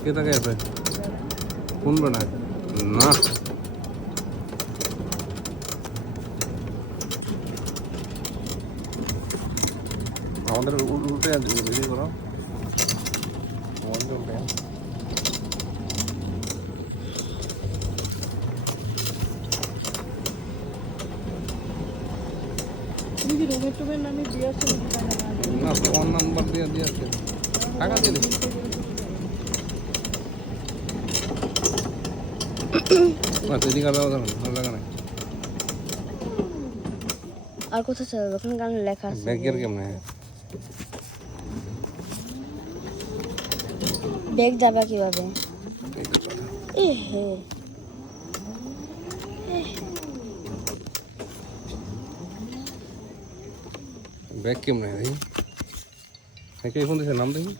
কে তাকে আছে কোন বেটা না আমাদের উল্টে বেশি করো আমাদের উল্টে রুমের নামে দিয়েছে না ফোন নাম্বার দিয়ে দিয়েছে টাকা দিয়ে দিস আচ্ছা এদিকে আলাদা লাগা নাই আর কোথাও চলবে ওখানে গান লেখা আছে ব্যাগের কেমনে ব্যাগ যাবে কিভাবে এ হে ব্যাগ কেমনে দেখি ফোন দিছে নাম দেখি